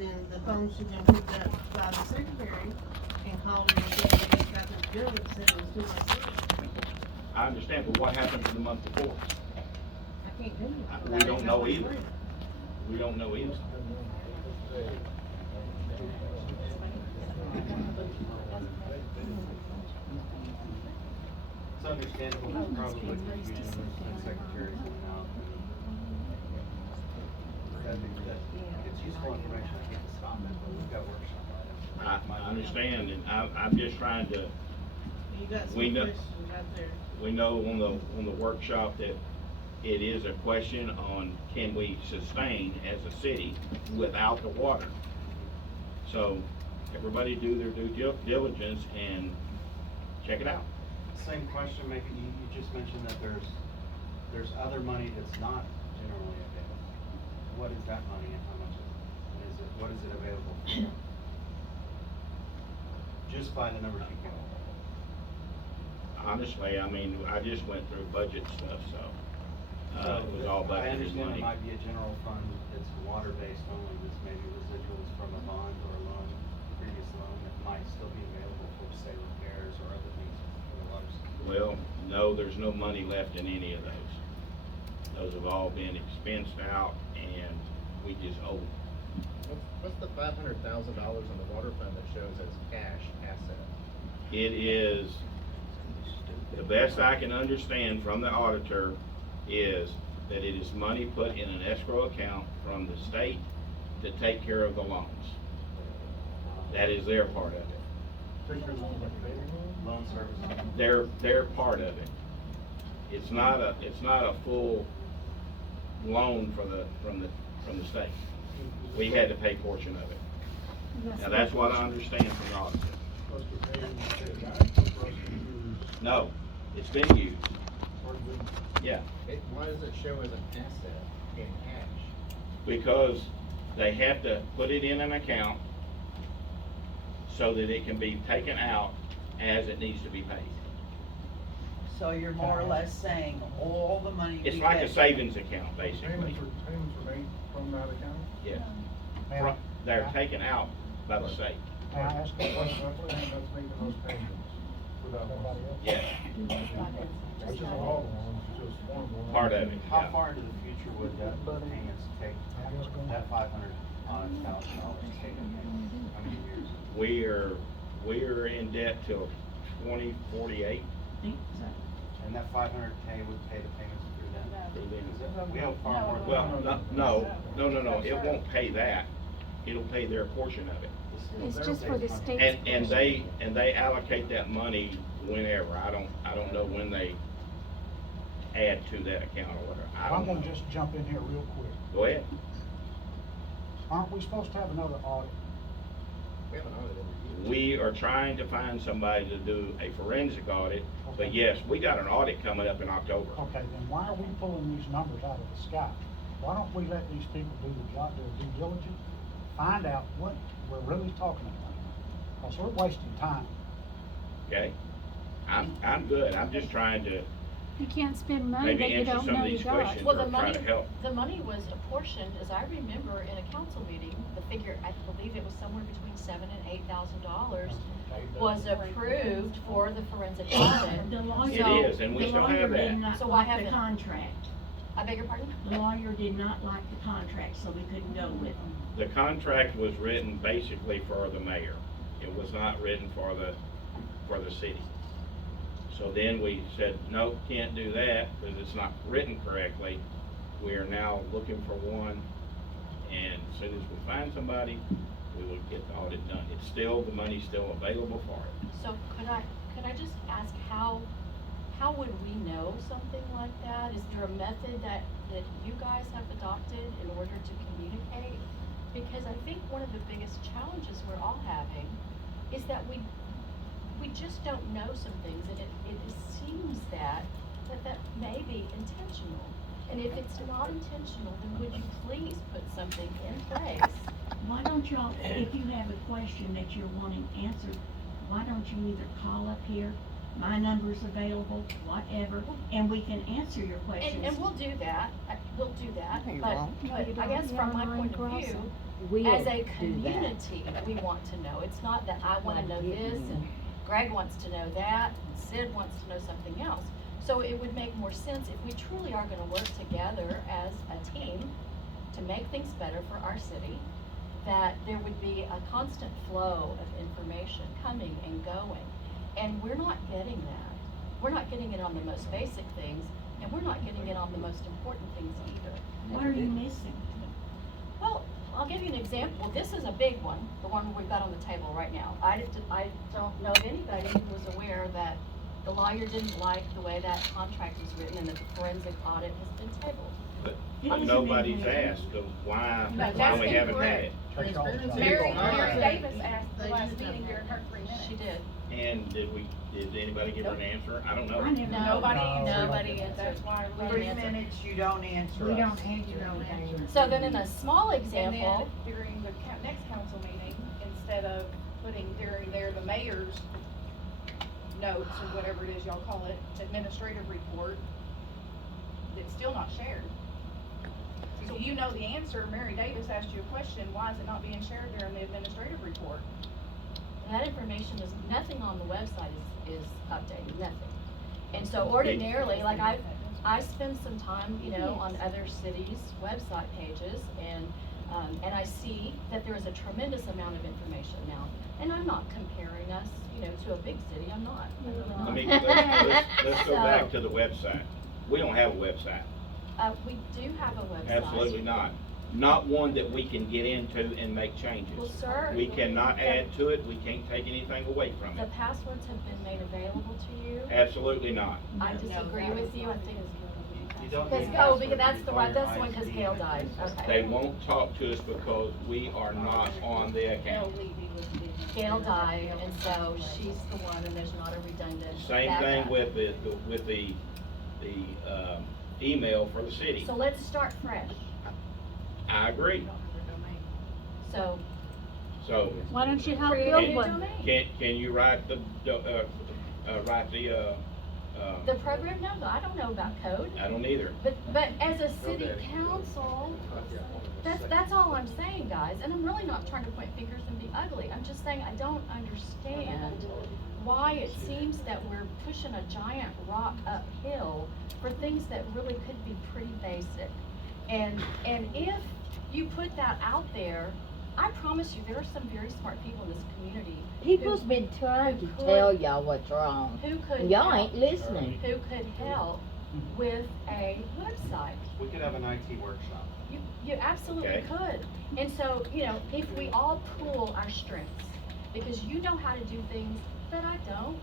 then the phone should have been picked up by the secretary and called her and said, they just got this bill that said it was due my son. I understand, but what happened for the month before? I can't do it. We don't know either. We don't know either. It's understandable, there's probably confusion and secretaries coming out. It's useful information, I can't stop it, but we've got workshop items. I understand, and I'm just trying to, You got some we know, questions out there. we know on the workshop that it is a question on can we sustain as a city without the water? So, everybody do their due diligence and check it out. Same question, maybe you just mentioned that there's other money that's not generally available. What is that money and how much is it? What is it available for? Just by the numbers you give. Honestly, I mean, I just went through budget stuff, so, it was all I budgeted understand money. it might be a general fund that's water-based only, this may be residuals from a bond or a loan, previous loan that might still be available for, say, repairs or other things for the water system. Well, no, there's no money left in any of those. Those have all been expensed out and we just owe. What's the $500,000 in the water fund that shows as cash asset? It is, the best I can understand from the auditor is that it is money put in an escrow account from the state to take care of the loans. That is their part of it. Loan service. They're part of it. It's not a full loan from the state. We had to pay a portion of it. Now that's what I understand from the auditor. No, it's been used. Yeah, Why does it show as an asset in cash? because they have to put it in an account so that it can be taken out as it needs to be paid. So you're more or less saying all the money we It's like a get- savings account, basically. Payments are made from that account? Yes. May I- They're taken out by the state. May I ask a That's question? that's making those payments for that one. Yes, It's just all the ones, it's just one of them. part of it, How yeah. far into the future would that payments take, that $500,000 take? How many years? We're in debt till 2048. And that $500K would pay the payments through then? We have far more. Well, no, it won't pay that. It'll pay their portion of it. It's just for the state. And they allocate that money whenever. I don't know when they add to that account or whatever. I I'm don't gonna know. just jump in here real quick. Go ahead. Aren't we supposed to have another audit? We haven't audited every year. We are trying to find somebody to do a forensic audit, but yes, we got an audit coming up in October. Okay, then why are we pulling these numbers out of the sky? Why don't we let these people do the job, their due diligence, find out what we're really talking about? Because we're wasting time. Okay? I'm good. I'm just trying to You can't spend money maybe that you answer don't some of know you these got. questions Well, or the try money, to help. the money was apportioned, as I remember, in a council meeting, the figure, I believe it was somewhere between $7,000 and $8,000 was approved for the forensic audit. The lawyer. It is, and we the still lawyer have did that. not So why like the haven't- contract. I beg your pardon? The lawyer did not like the contract, so we couldn't go with them. The contract was written basically for the mayor. It was not written for the city. So then we said, no, can't do that because it's not written correctly. We are now looking for one, and as soon as we find somebody, we will get the audit done. It's still, the money's still available for it. So could I just ask how would we know something like that? Is there a method that you guys have adopted in order to communicate? Because I think one of the biggest challenges we're all having is that we just don't know some things, and it seems that may be intentional. And if it's not intentional, then would you please put something in place? Why don't y'all, if you have a question that you're wanting answered, why don't you either call up here, my number's available, whatever, and we can answer your questions. And we'll do that, we'll do that, No, you but won't. No, you I don't. guess You from have my an point of online view, browser. we'll as a do that. community, we want to know. It's not that I wanna know this and Greg wants to know that and Sid wants to know something else. So it would make more sense if we truly are gonna work together as a team to make things better for our city, that there would be a constant flow of information coming and going. And we're not getting that. We're not getting it on the most basic things, and we're not getting it on the most important things either. What are you missing? Well, I'll give you an example. This is a big one, the one we've got on the table right now. I don't know of anybody who was aware that the lawyer didn't like the way that contract was written and that the forensic audit has been tabled. But It but hasn't nobody's been paid. asked of why No, we that's haven't had it. Take all the time. Mary Alright. Davis asked the last meeting during her 3 minutes. She did. And did anybody give her an answer? I don't know. I never. Nobody No, answered. nobody answered. That's why we We Three didn't answer. minutes, you don't answer We us. don't answer anything. So then in a small And example, then during the next council meeting, instead of putting during there the mayor's notes or whatever it is y'all call it, administrative report, it's still not shared. So you know the answer, Mary Davis asked you a question, why is it not being shared during the administrative report? that information is, nothing on the website is updated, nothing. And so ordinarily, like I spend some time, you know, on other cities' website pages and I see that there is a tremendous amount of information now. And I'm not comparing us, you know, to a big city, I'm not. Let me, let's go back to the website. We don't have a website. We do have a website. Absolutely not. Not one that we can get into and make changes. Well, sir. We cannot add to it, we can't take anything away from The it. passwords have been made available to you. Absolutely not. I disagree with you, I think You don't Because, need oh, password, because that's you the call one, your that's the one, because IT Gail and died, just- okay. They won't talk to us because we are not on the account. Gail died, and so she's the one, and there's not a redundant Same thing backup. with the email for the city. So let's start fresh, I agree. so So, Why don't you help create a build new one? domain. can you write the The program, no, I don't know about code, I don't either. but as a city council, that's all I'm saying, guys, and I'm really not trying to point fingers and be ugly, I'm just saying I don't understand why it seems that we're pushing a giant rock uphill for things that really could be pretty basic. And if you put that out there, I promise you, there are some very smart people in this community. People's who- been trying to who could- tell y'all what's wrong. Who could And y'all help- ain't listening. Who could help with a website. We could have an IT workshop. You absolutely Okay. could. And so, you know, if we all pool our strengths, because you know how to do things that I don't,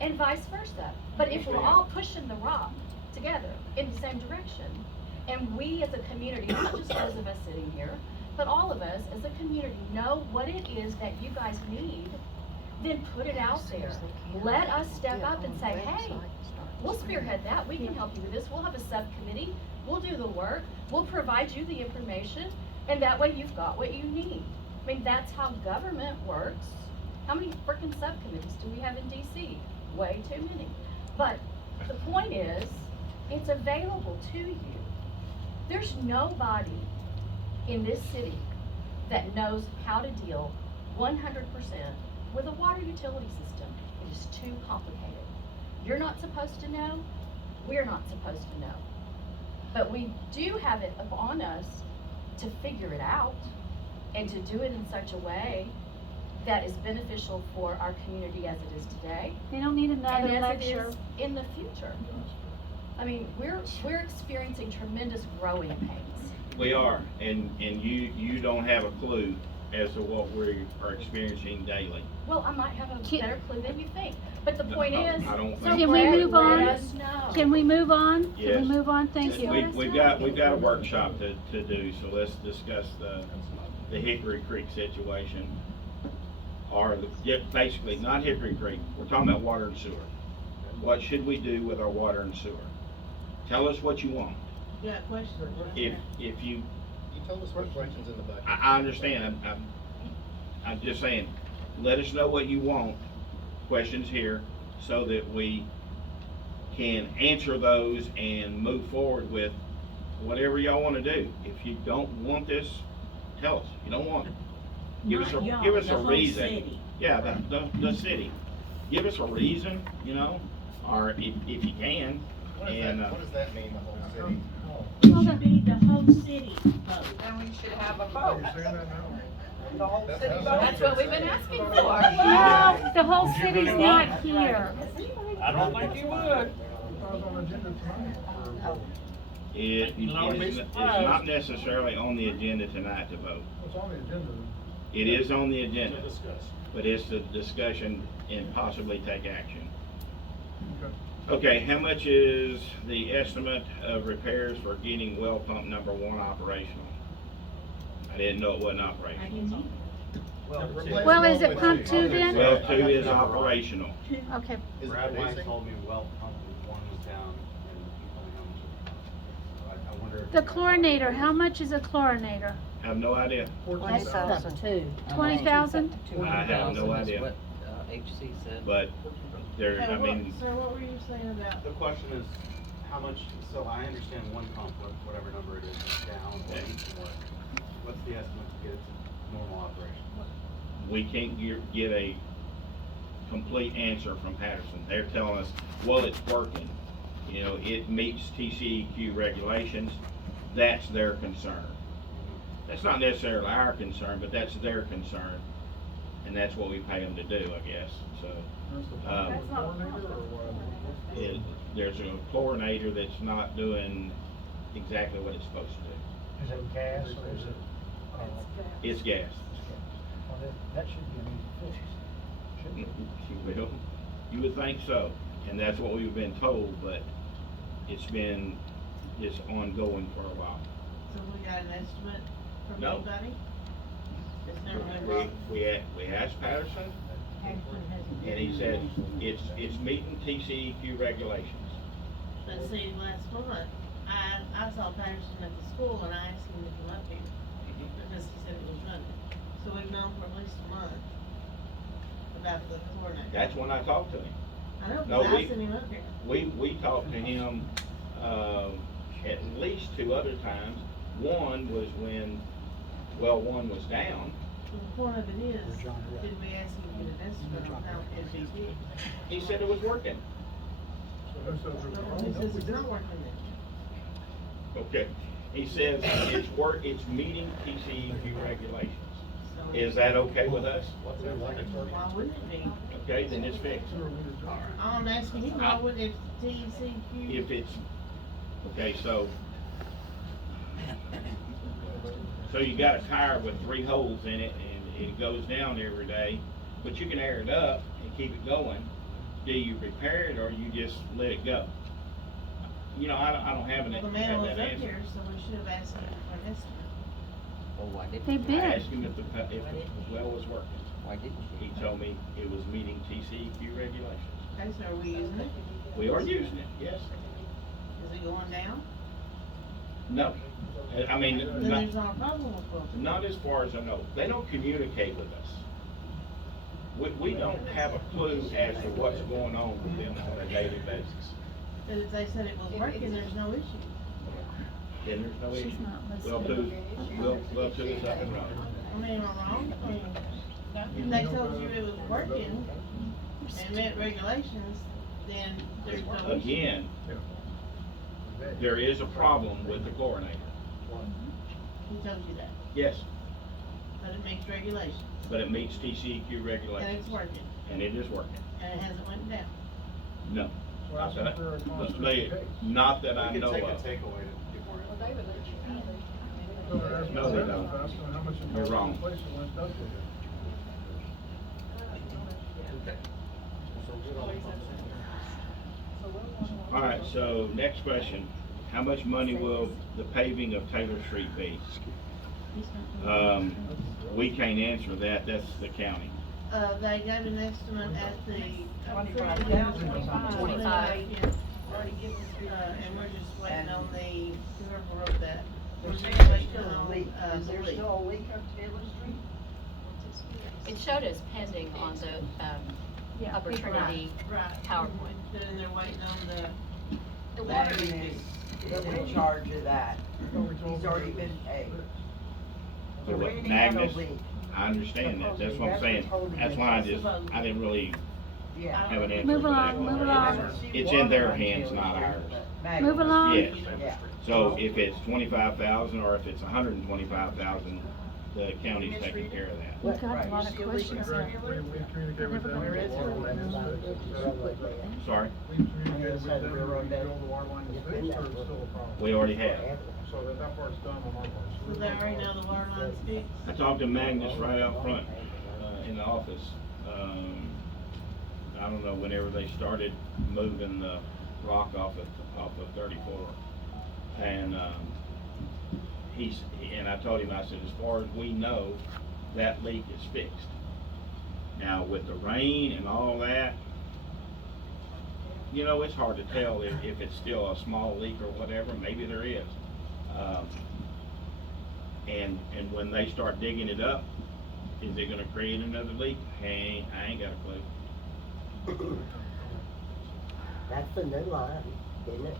and vice versa. But if we're all pushing the rock together in the same direction, and we as a community, not just those of us sitting here, but all of us as a community know what it is that you guys need, then put it out there. Let us step up and say, hey, we'll spearhead that, we can help you with this, we'll have a subcommittee, we'll do the work, we'll provide you the information, and that way you've got what you need. I mean, that's how government works. How many frickin' subcommittees do we have in DC? Way too many. But the point is, it's available to you. There's nobody in this city that knows how to deal 100% with a water utility system. It is too complicated. You're not supposed to know, we're not supposed to know. But we do have it upon us to figure it out and to do it in such a way that is beneficial for our community as it is today They don't need another and as it lecture. is in the future. I mean, we're experiencing tremendous growing pains. We are, and you don't have a clue as to what we are experiencing daily. Well, I might have a Can- better clue than you think, but the point I is, don't so think Can we Brad, move on? let us know. Can we move on? Can Yes. we move on? Thank you. We've got a workshop to do, so let's discuss the Hickory Creek situation. Or basically, not Hickory Creek, we're talking about water and sewer. What should we do with our water and sewer? Tell us what you want. You got questions? If you, You told us what questions in the budget. I understand, I'm just saying, let us know what you want, questions here, so that we can answer those and move forward with whatever y'all wanna do. If you don't want this tell us, you don't want, give us Not a, y'all, give us the a whole reason. city. Yeah, the city, give us a reason, you know, or if you can, and, What does that mean, the whole city? It should be the whole city vote. Then we should have a Are vote. you saying that now? The whole That's city how- vote. That's what we've been asking for. Well, the whole city's not here. I don't think you would. I was on the agenda tonight for, it is not necessarily on the agenda tonight to vote. what's on the agenda? It is on the agenda, but it's the discussion and possibly take action. Okay. Okay, how much is the estimate of repairs for getting well pump number 1 operational? I didn't know it wasn't operational. Well, is it pump 2 then? Well 2 is operational. Okay. Is it Brad White producing? told me well pump one was down and he told me how much it was. So I wonder if. The you guys- chlorinator, how much is a chlorinator? I have no idea. 20,000. 20,000? I have no idea. What, HC said. But there, I mean, Sir, what were you saying about? The question is, how much, so I understand one pump, whatever number it is down, or needs to work. What's the estimate to get it to normal operation? we can't get a complete answer from Patterson. They're telling us, well, it's working. You know, it meets TCEQ regulations. That's their concern. That's not necessarily our concern, but that's their concern. And that's what we pay them to do, I guess, so. There's a chlorinator that's not doing exactly what it's supposed to do. Is it gas or is it? It's gas. Well, that should be an easy fix, shouldn't it? Well, you would think so, and that's what we've been told, but it's been just ongoing for a while. So we got an estimate from No. anybody? It's never been brought. We asked Patterson, and he said it's meeting TCEQ regulations. But see, last month, I saw Patterson at the school and I asked him to come up here, because he said it was running. So we've known for at least a month about the chlorinator. That's when I talked to him. I know, No, because I sent him up here. We talked to him, at least 2 other times. One was when well 1 was down. The point of it is, did we ask him to get an estimate on how it would be? He said it was working. No, he says it's not working then. Okay. He says it's meeting TCEQ regulations. So- Is that okay with us? Why wouldn't it be? Okay, then it's fixed. I'm asking him, why would it TCQ? If it's, okay, so you got a tire with 3 holes in it and it goes down every day, but you can air it up and keep it going. Do you repair it or you just let it go? You know, I don't have Well, the have man was that up answer. here, so we should have asked him for an estimate. Well, why didn't They you? bid. I asked him if the well was working. Why didn't you? He told me it was meeting TCEQ regulations. Okay, so are we using it? We are using it, yes. Is it going down? No, I mean, Then there's not a problem with Wilton. not as far as I know. They don't communicate with us. We don't have a clue as to what's going on with them on a daily basis. But if they said it was working, there's no issue. Then there's no issue. She's not Well, listening. two is up and running. I mean, am I wrong? I mean, if they told you it was working and met regulations, then there's no issue. Again, there is a problem with the chlorinator. He told you that, Yes, but it meets regulations, but it meets TCEQ and regulations. it's working, And it is working. and it hasn't went down. No. Well, Not that that's for a I- constitutional case. not that I We know could take a of. takeaway to get more. No, they don't. How much it You're costs wrong. to replace it when it does go down. All right, so next question. How much money will the paving of Taylor Street be? We can't answer that, that's the county. They gave an estimate at the. 25,000. 25. And we're just waiting on the, whoever wrote that. We're Is just there waiting still a on, leak, is the there leak. still a leak up Taylor Street? It showed as pending on the, Yeah, Upper people- Trinity Right. PowerPoint. Then they're waiting on the Larry water. is in charge of that. He's already been paid. So what Already had a Magnus, leak. I understand that, that's what I'm That's saying, what's that's why I didn't really Yeah. have an answer Move for that. along, move along. It's in their hands, not ours. Move along. Yes, Yeah. so if it's 25,000 or if it's 125,000, the county's taking care of that. We've got Right. a lot of questions there. We communicate with them. Never gonna get water through it. line inspections. Sorry, We communicated with them, and we build the water line fixed, or it's still a problem? we already have. So that part's done on our part. So they already know the water line's fixed? I talked to Magnus right out front, in the office, I don't know, whenever they started moving the rock off of 34. And, and I told him, I said, as far as we know, that leak is fixed. Now, with the rain and all that, you know, it's hard to tell if it's still a small leak or whatever, maybe there is. And when they start digging it up, is it gonna create another leak? I ain't got a clue. That's the new line, isn't it?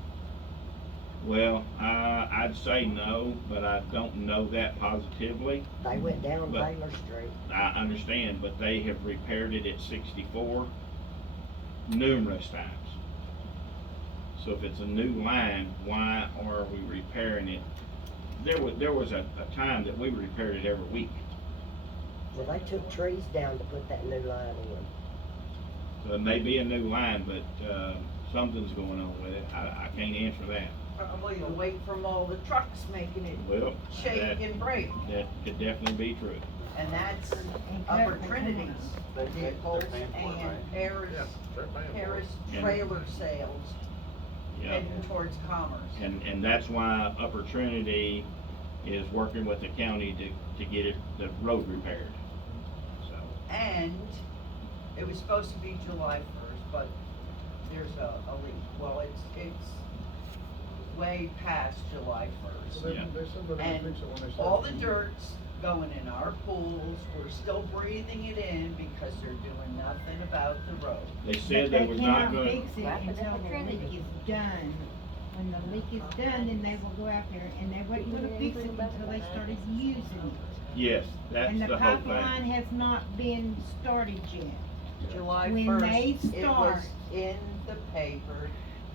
Well, I'd say no, but I don't know that positively. They went down But- Taylor Street. I understand, but they have repaired it at 64 numerous times. So if it's a new line, why are we repairing it? There was a time that we repaired it every week. Well, they took trees down to put that new line in. So it may be a new line, but something's going on with it. I can't answer that. Probably the weight from all the trucks making it Well, shake that- and break. That could definitely be true. And that's Upper Trinity's vehicles They're paying for it, and right? Harris, Yeah, they're paying for it. Harris And- trailer sales Yeah. heading towards Commerce. And that's why Upper Trinity is working with the county to get the road repaired. So, And it was supposed to be July 1st, but there's a leak. Well, it's way past July So 1st. they, Yeah. they said they're gonna And fix it when they start. all the dirt's going in our pools. We're still breathing it in because they're doing nothing about the road. they said they was not gonna, Fix it until the leak is done. When the leak is done, then they will go out there and they wouldn't gonna fix it until they started using it. yes, that's And the the whole pipeline thing. has not been started yet. July When 1st, they it was start. in the paper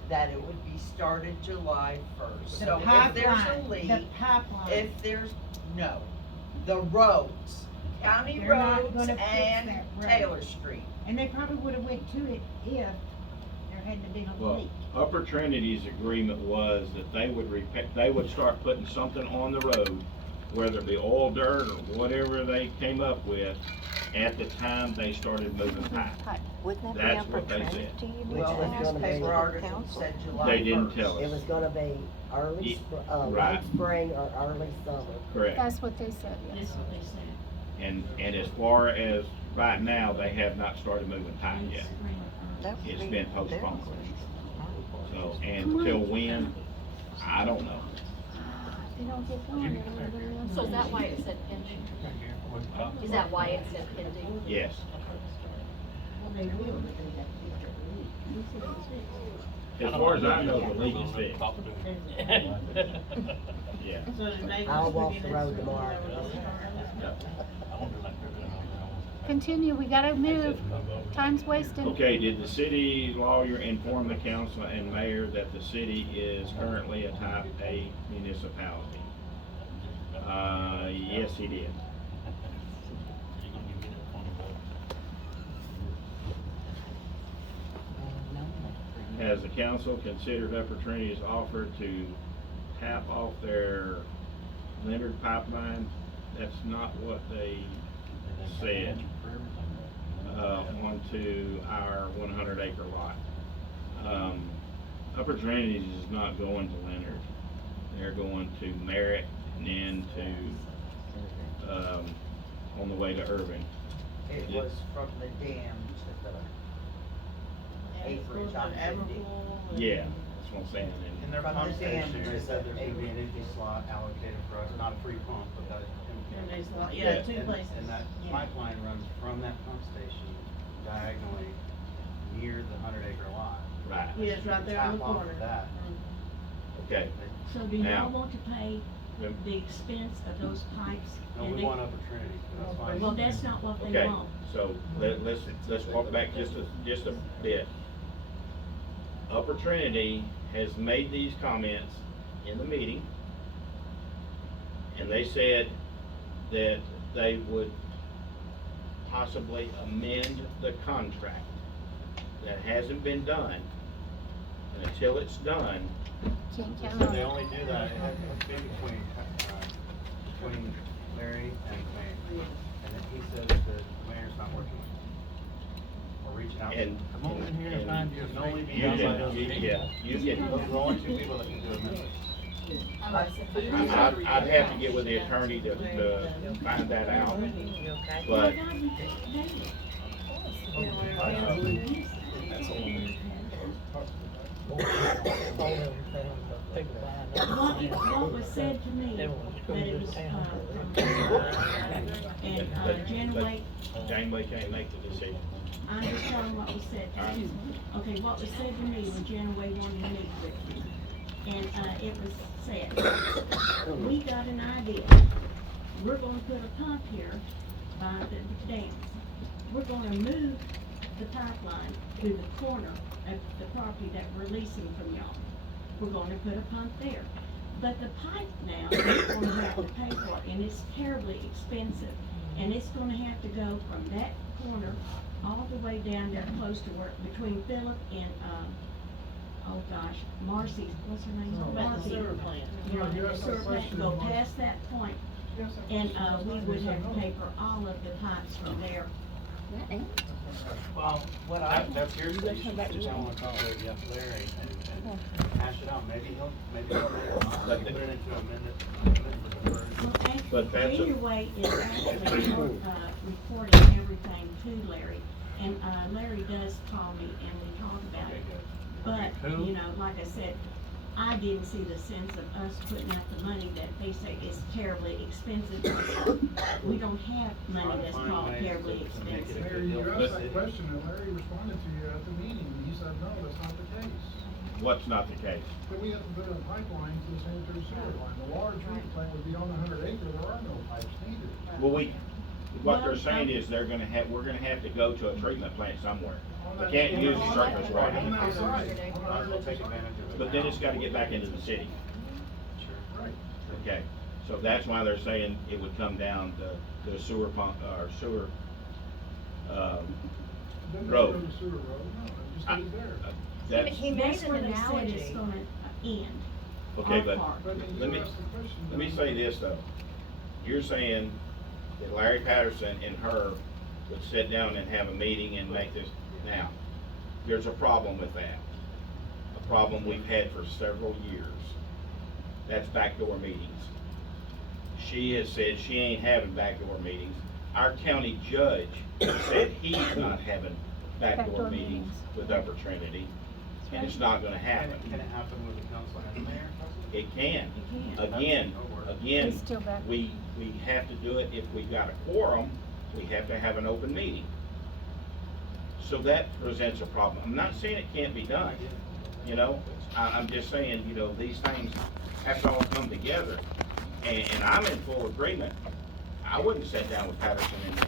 that it would be started July 1st. The So if there's a pipeline, leak, the pipeline. if there's, no, the roads, county They're not roads gonna fix and that road. Taylor Street. And they probably would've went to it if there hadn't been a Well, leak. Upper Trinity's agreement was that they would start putting something on the road, whether it be oil, dirt, or whatever they came up with, at the time they started moving pipe. Wouldn't That's what they said. Well, the newspaper article said July 1st. They didn't tell It us. was gonna be early, Ye- late right. spring or early summer. Correct. That's what they said, yes. That's what they said. And as far as right now, they have not started moving pipe yet. It's been postponed. So, and till when, I don't know. If they don't get going, everybody else. So is that why it said pending? Is that why it said pending? Yes. Well, they will, but they have to fix their leak. We said it was fixed. As far as I know, the leak is fixed. Yeah. So did they I'll just walk begin the this road week tomorrow. or whatever? Continue, we gotta move. Time's wasting. Okay, did the city lawyer inform the council and mayor that the city is currently a type A municipality? Yes, he did. Has the council considered Upper Trinity's offer to tap off their Leonard pipeline? That's not what they said, onto our 100-acre lot. Upper Trinity's is not going to Leonard. They're going to Merritt and then to, on the way to Irving. It was from the dam to the Yeah, it's acreage going on to 50. Everpool and- Yeah, that's what I'm saying. In their From pump the dam station, to they said the there's gonna be an acreage. empty slot allocated for us, not a free pump, but that. And there's a lot- Yeah, Yeah, two And- places. And that Yeah. pipeline runs from that pump station diagonally near the 100-acre lot. Right. Yeah, it's right there on the Tap off corner. of that. Okay. So do Now- y'all want to pay the expense of those pipes. No, and we they- want Upper Trinity, that's fine. Well, that's not what they Okay, want. so let's walk back just a bit. Upper Trinity has made these comments in the meeting, and they said that they would possibly amend the contract. That hasn't been done, and until it's done, Can't count So on they it. only do that, it has to be between Larry and the mayor. And if he says that the mayor's not working with him, or reaching out to him. and. Come on in here and find you a It can only be You done by can, those people. yeah, you can. Those are the only two people that can do amendments. I'd have to get with the attorney to find that out, but. What was said to me, that it was, and, Janaway, Janeway can't make the decision. I'm just telling what was said to me. Okay, what was said to me when Janaway wanted to meet with me, and, it was said, we got an idea. We're gonna put a pump here by the dams. We're gonna move the pipeline to the corner of the property that we're leasing from y'all. We're gonna put a pump there. But the pipe now, we're gonna have to pay for it, and it's terribly expensive. And it's gonna have to go from that corner all the way down there close to where, between Phillip and, oh gosh, Marcy's, what's her name? About the sewer plant. You know, You the asked sewer that plant, question go on- past that point, Yes, sir. and, we would have to pay for all of the pipes from there. Well, that's your gonna station, come back to I me? wanna talk with Larry and hash it out, maybe he'll make it, put it into amendment for the word. Well, actually, But that's a- Janaway is actually, reporting everything to Larry, and, Larry does call me and we talk about it. But, Who? you know, like I said, I didn't see the sense of us putting out the money that they say is terribly expensive. We don't have money that's called terribly expensive. Larry, you asked that question and Larry responded to you at the meeting, and he said, no, that's not the case. What's not the case? That we have to put a pipeline to the sanitary sewer line. The water treatment plant would be on 100 acre, there are no pipes needed. Well, what they're Well, saying is we're gonna have to go to a treatment plant somewhere. On We that- can't on use that- surface water. On that side. Might as well take advantage of it. But then it's gotta get back into the city. Sure. Right. Okay, so that's why they're saying it would come down to the sewer pump, or sewer, Doesn't road. go to sewer road, no, it just I- stays there. That's, He made That's an where they said analogy. it's gonna end. okay, our but part. But let me, you asked the question. let me say this though. You're saying that Larry Patterson and her would sit down and have a meeting and make this. Now, there's a problem with that. A problem we've had for several years. That's backdoor meetings. She has said she ain't having backdoor meetings. Our county judge said he's not having backdoor Backdoor meetings meetings. with Upper Trinity, and it's not gonna happen. Can it happen with the council and the mayor? It can. It can. Again, It's still back. we have to do it if we've got a quorum, we have to have an open meeting. So that presents a problem. I'm not saying it can't be done, you know? I'm just saying, you know, these things have to all come together. And I'm in full agreement. I wouldn't sit down with Patterson and